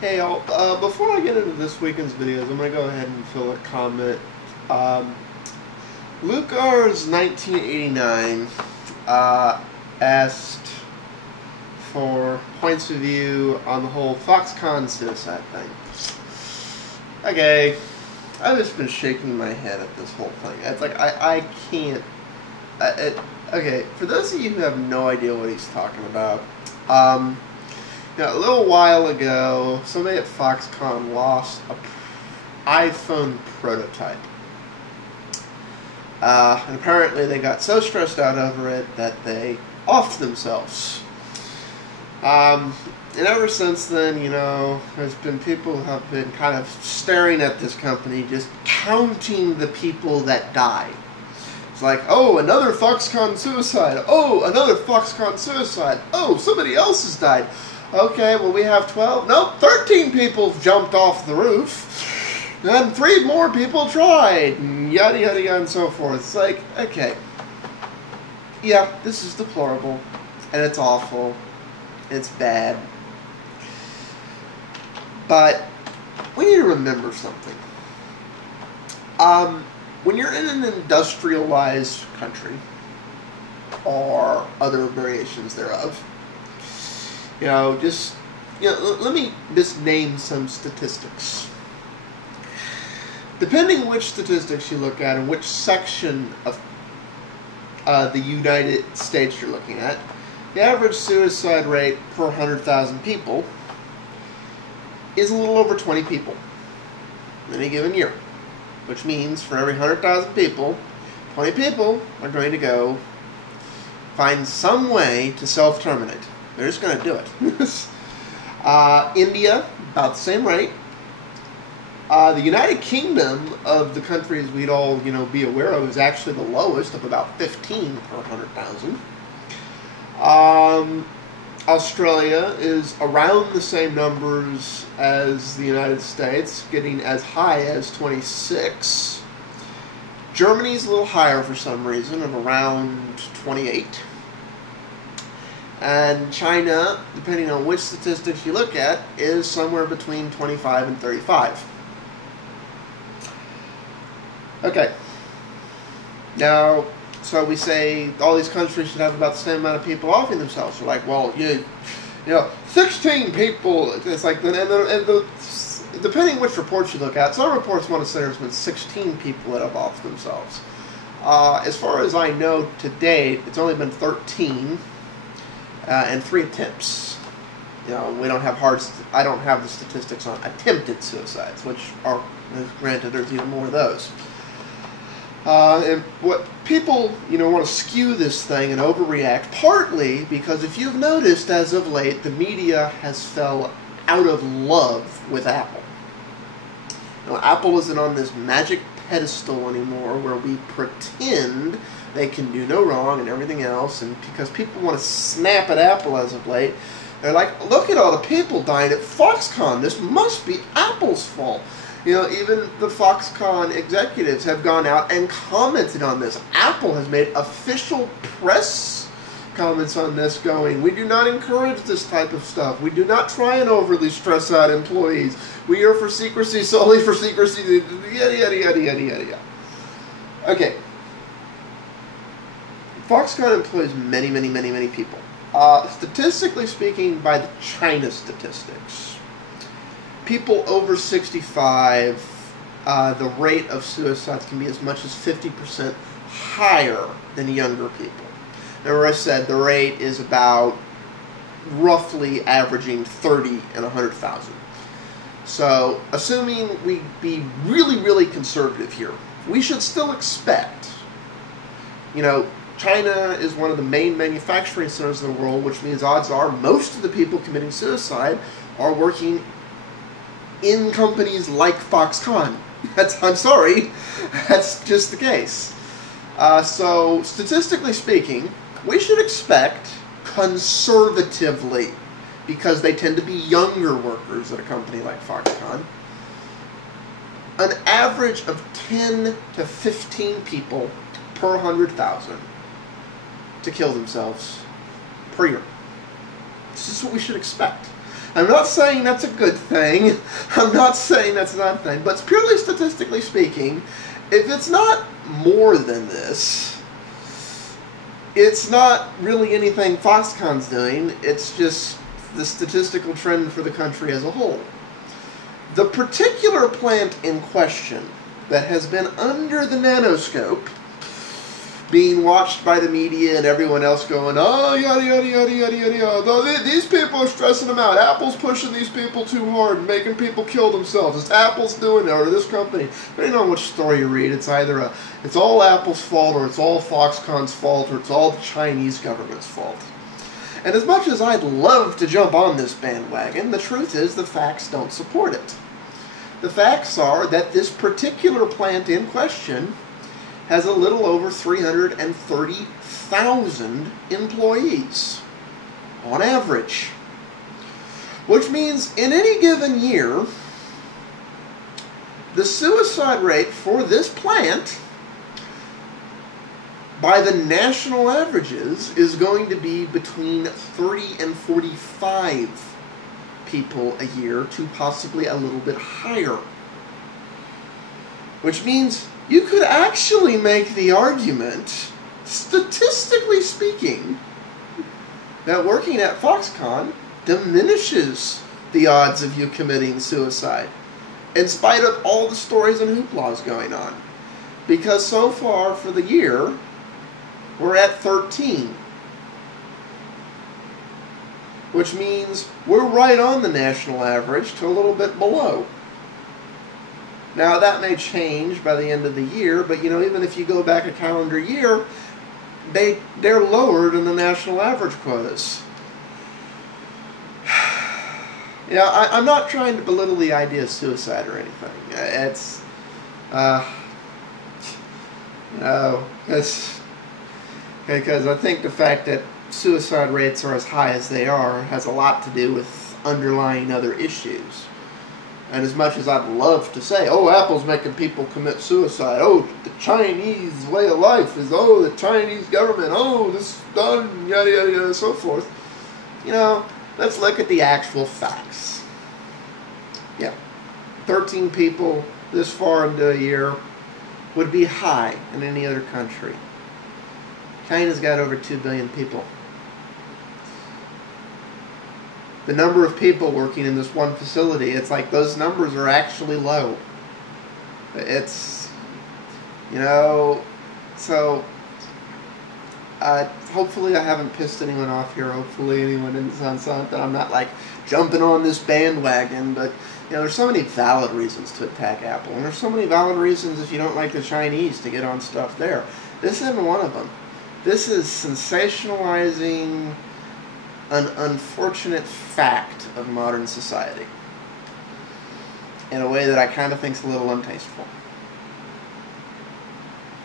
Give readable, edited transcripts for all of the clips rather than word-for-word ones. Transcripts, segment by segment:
Hey, all, before I get into this weekend's videos, I'm going to go ahead and fill a comment. Um, Lucar's 1989 asked for points of view on the whole Foxconn suicide thing. Okay, I've just been shaking my head at this whole thing. It's like, I can't... okay, for those of you who have no idea what he's talking about, a little while ago, somebody at Foxconn lost an iPhone prototype. And apparently they got so stressed out over it that they offed themselves. And ever since then, there's been people who have been kind of staring at this company, just counting the people that died. It's like, oh, another Foxconn suicide. Oh, another Foxconn suicide. Oh, somebody else has died. Okay, well, we have 12. Nope, 13 people jumped off the roof. And 3 more people tried. And yada, yada, yada, and so forth. It's like, okay. Yeah, this is deplorable. And it's awful. It's bad. But we need to remember something. When you're in an industrialized country, or other variations thereof, let me just name some statistics. Depending which statistics you look at and which section of the United States you're looking at, the average suicide rate per 100,000 people is a little over 20 people in any given year. Which means for every 100,000 people, 20 people are going to go find some way to self-terminate. They're just going to do it. India, about the same rate. The United Kingdom, of the countries we'd all be aware of, is actually the lowest, of about 15 per 100,000. Australia is around the same numbers as the United States, getting as high as 26. Germany's a little higher for some reason, of around 28. And China, depending on which statistics you look at, is somewhere between 25 and 35. Okay. Now, so we say all these countries should have about the same amount of people offing themselves. We're like, well, 16 people. It's like, depending which reports you look at, some reports want to say there's been 16 people that have offed themselves. As far as I know to date, it's only been 13 and 3 attempts. We don't have I don't have the statistics on attempted suicides, which are, granted, there's even more of those. And what people, want to skew this thing and overreact, partly because if you've noticed as of late, the media has fell out of love with Apple. Apple isn't on this magic pedestal anymore where we pretend they can do no wrong and everything else, and because people want to snap at Apple as of late, they're like, look at all the people dying at Foxconn, this must be Apple's fault. Even the Foxconn executives have gone out and commented on this. Apple has made official press comments on this going, we do not encourage this type of stuff. We do not try and overly stress out employees. We are for secrecy, solely for secrecy, yada, yada, yada, yada, yada, yada. Okay. Foxconn employs many, many, many, many people. Statistically speaking, by the China statistics, people over 65, the rate of suicides can be as much as 50% higher than younger people. Remember I said the rate is about roughly averaging 30 in 100,000. So, assuming we be really, really conservative here, we should still expect, China is one of the main manufacturing centers in the world, which means odds are most of the people committing suicide are working in companies like Foxconn. I'm sorry, that's just the case. So, statistically speaking, we should expect, conservatively, because they tend to be younger workers at a company like Foxconn, an average of 10 to 15 people per 100,000 to kill themselves per year. This is what we should expect. I'm not saying that's a good thing. I'm not saying that's not a thing. But purely statistically speaking, if it's not more than this, it's not really anything Foxconn's doing. It's just the statistical trend for the country as a whole. The particular plant in question that has been under the nanoscope, being watched by the media and everyone else going, oh, yada, yada, yada, yada, yada, yada. These people are stressing them out. Apple's pushing these people too hard and making people kill themselves. It's Apple's doing it, or this company. Depending on which story you read, it's either it's all Apple's fault, or it's all Foxconn's fault, or it's all the Chinese government's fault. And as much as I'd love to jump on this bandwagon, the truth is the facts don't support it. The facts are that this particular plant in question has a little over 330,000 employees on average. Which means in any given year, the suicide rate for this plant, by the national averages, is going to be between 30 and 45 people a year, to possibly a little bit higher. Which means you could actually make the argument, statistically speaking, that working at Foxconn diminishes the odds of you committing suicide, in spite of all the stories and hooplas going on. Because so far for the year, we're at 13. Which means we're right on the national average to a little bit below. Now, that may change by the end of the year, but, even if you go back a calendar year, they're lower than the national average quotas. I'm not trying to belittle the idea of suicide or anything. It's because I think the fact that suicide rates are as high as they are has a lot to do with underlying other issues. And as much as I'd love to say, oh, Apple's making people commit suicide, oh, the Chinese way of life is, oh, the Chinese government, oh, this is done, yada, yada, yada, and so forth. Let's look at the actual facts. 13 people this far into a year would be high in any other country. China's got over 2 billion people. The number of people working in this one facility, it's like those numbers are actually low. It's, so hopefully I haven't pissed anyone off here. Hopefully anyone in that I'm not like jumping on this bandwagon, but there's so many valid reasons to attack Apple, and there's so many valid reasons if you don't like the Chinese to get on stuff there. This isn't one of them. This is sensationalizing an unfortunate fact of modern society in a way that I kind of think is a little untasteful.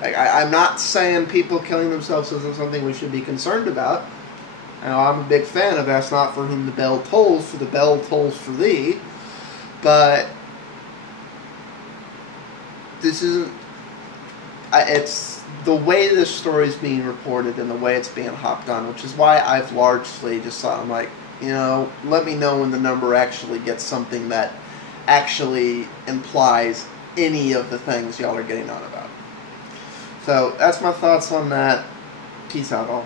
I'm not saying people killing themselves isn't something we should be concerned about. I'm a big fan of "Ask not for whom the bell tolls, for the bell tolls for thee." But this isn't. It's the way this story is being reported and the way it's being hopped on, which is why I've largely just thought, I'm like, let me know when the number actually gets something that actually implies any of the things y'all are getting on about. So that's my thoughts on that. Peace out, all.